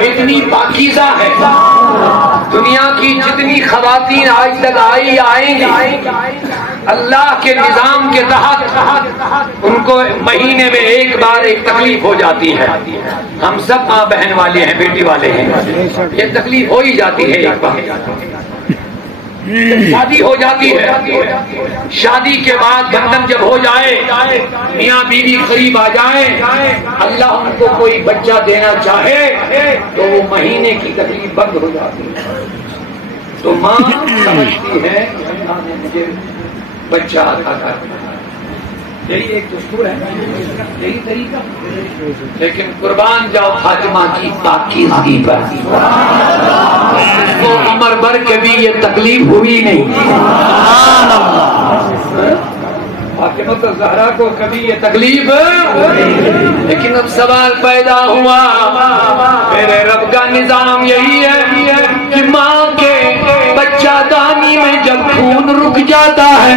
اتنی پاکیزہ ہے. دنیا کی جتنی خواتین آج تک آئیں گی, اللہ کے نظام کے تحت ان کو مہینے میں ایک بار ایک تکلیف ہو جاتی ہے. ہم سب ماں بہن والے ہیں, بیٹی والے ہیں, یہ تکلیف ہو ہی جاتی ہے. ایک بار شادی ہو جاتی ہے, شادی کے بعد بندھن جب ہو جائے, میاں بیوی قریب آ جائیں, اللہ ان کو کوئی بچہ دینا چاہے تو وہ مہینے کی تکلیف بند ہو جاتی ہے. تو ماں سمجھتی ہے اللہ نے مجھے بچہ عطا کرنا, یہی ایک دستور ہے, یہی طریقہ. لیکن قربان جاؤ فاطمہ کی پاکیزگی پر, اس کو عمر بھر کبھی یہ تکلیف ہوئی نہیں. فاطمہ الزہرا کو کبھی یہ تکلیف, لیکن اب سوال پیدا ہوا, میرے رب کا نظام یہی ہے کہ ماں کے بچہ دانی میں جب خون رک جاتا ہے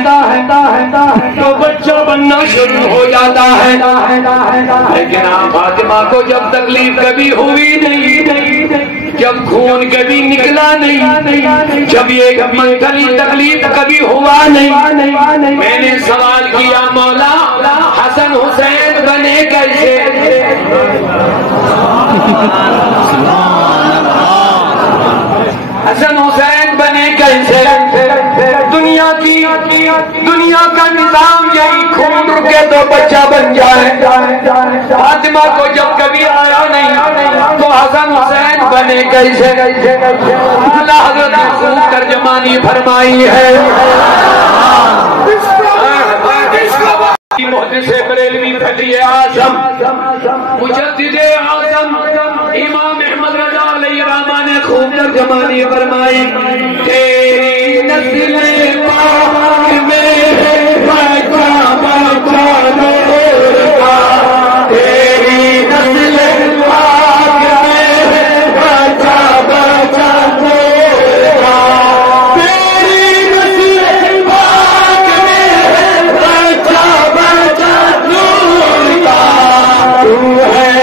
تو بچہ بننا شروع ہو جاتا ہے. لیکن فاطمہ کو جب تکلیف کبھی ہوئی نہیں, جب خون کبھی نکلا نہیں, جب یہ منتھلی تکلیف کبھی ہوا نہیں, میں نے سوال کیا مولا حسن حسین حسن حسین بنے کیسے؟ دنیا کا نظام یہی خون رکے تو بچہ بن جائے. فاطمہ کو جب کبھی آیا نہیں تو حسن حسین بنے کیسے؟ اللہ حضرت نے خوب ترجمانی فرمائی ہے. محدث بریلوی فقیہ اعظم مجدد اعظم امام احمد رضا علیہ الرحمہ نے خوب ترجمانی فرمائی. تیری نسل پاک میں بچہ بچہ نور کا، تیری نسل پاک میں بچہ بچہ نور کا، تیری نسل پاک میں بچہ بچہ نور کا، تو ہے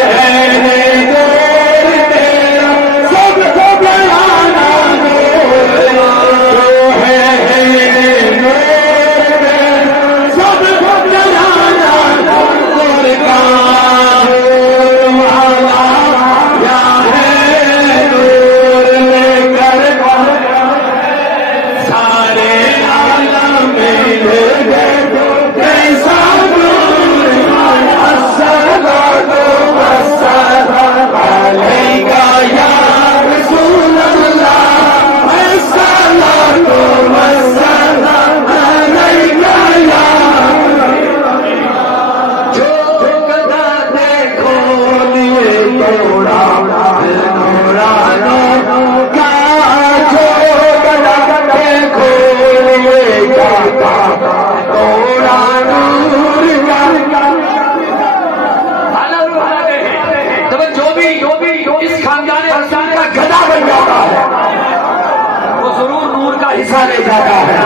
لے جاتا ہے.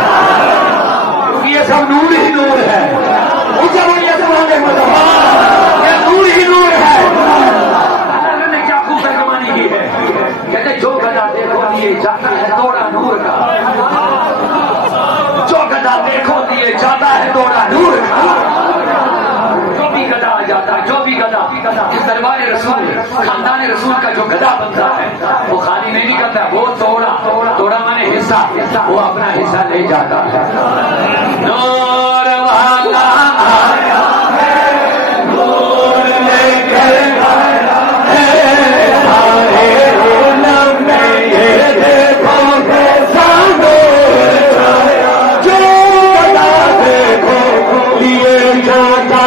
یہ سب نور ہی نور ہے. یہ نور ہی نور ہے. اللہ نے کیا خوب ترجمانی کی ہے. کہتے جو گدا دیکھو دیے جاتا ہے توڑا نور کا، جو گدا دیکھو دیے جاتا ہے توڑا نور کا. جو بھی گدا آ جاتا ہے، جو بھی گدا اس دربار رسول خاندان رسول کا جو گدا بنتا ہے وہ خالی نہیں نکلتا، وہ توڑا مانے حصہ، وہ اپنا حصہ لے جاتا ہے. نور والا آیا ہے، نور لے کر آیا ہے، سارے عالم میں یہ دیکھو کیسا نور آیا. جو گدا دیکھو لیے جاتا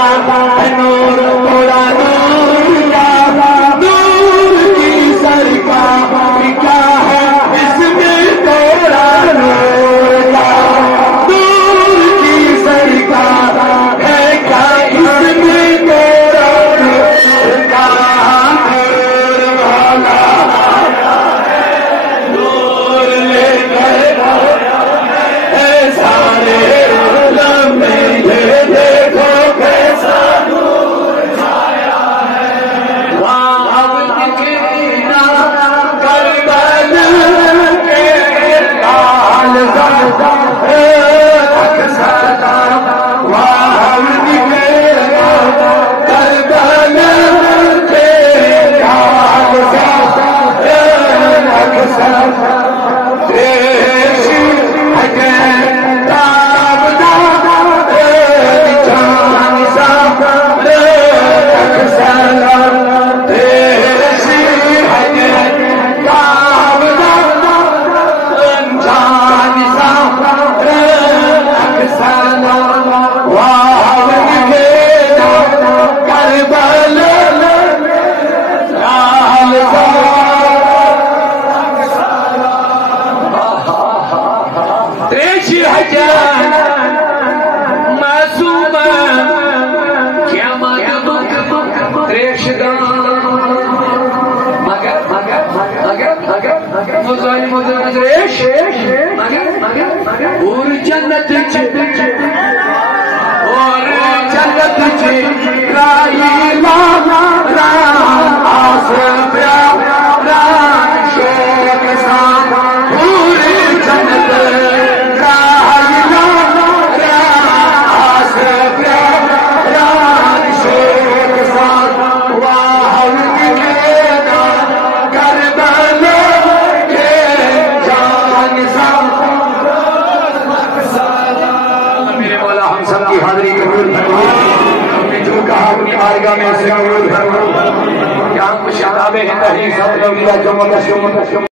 ہے نور توڑا نور کا، نور کی سرکار کیا ہے اس میں توڑا نور کا، نور کی سرکار ہے کیا اس میں توڑا نور کا. نور والا نور لے کر اے سارے عالم میں یہ دیکھو کیسا نور آیا ہے. وہاں کے نام کربل کے لال زادہ اکثر وہاں کے کربل کے لال زادہ اکثر دیش ہے تاب دادا جان سا اکثر دیش ہے تاب دادا جان سا اکثر وہاں کے کربل لال دیش ہے جان معصوم کیا مگر ریشدان مگر ریش اور جنت اور جنت رائی لا آس پیارا شوق سان پوری جنت رائی لا آس پیارا شوق سان بارگاہ میں سے قبول فرما. یہاں کچھ عذاب ہے نہیں سب لوگ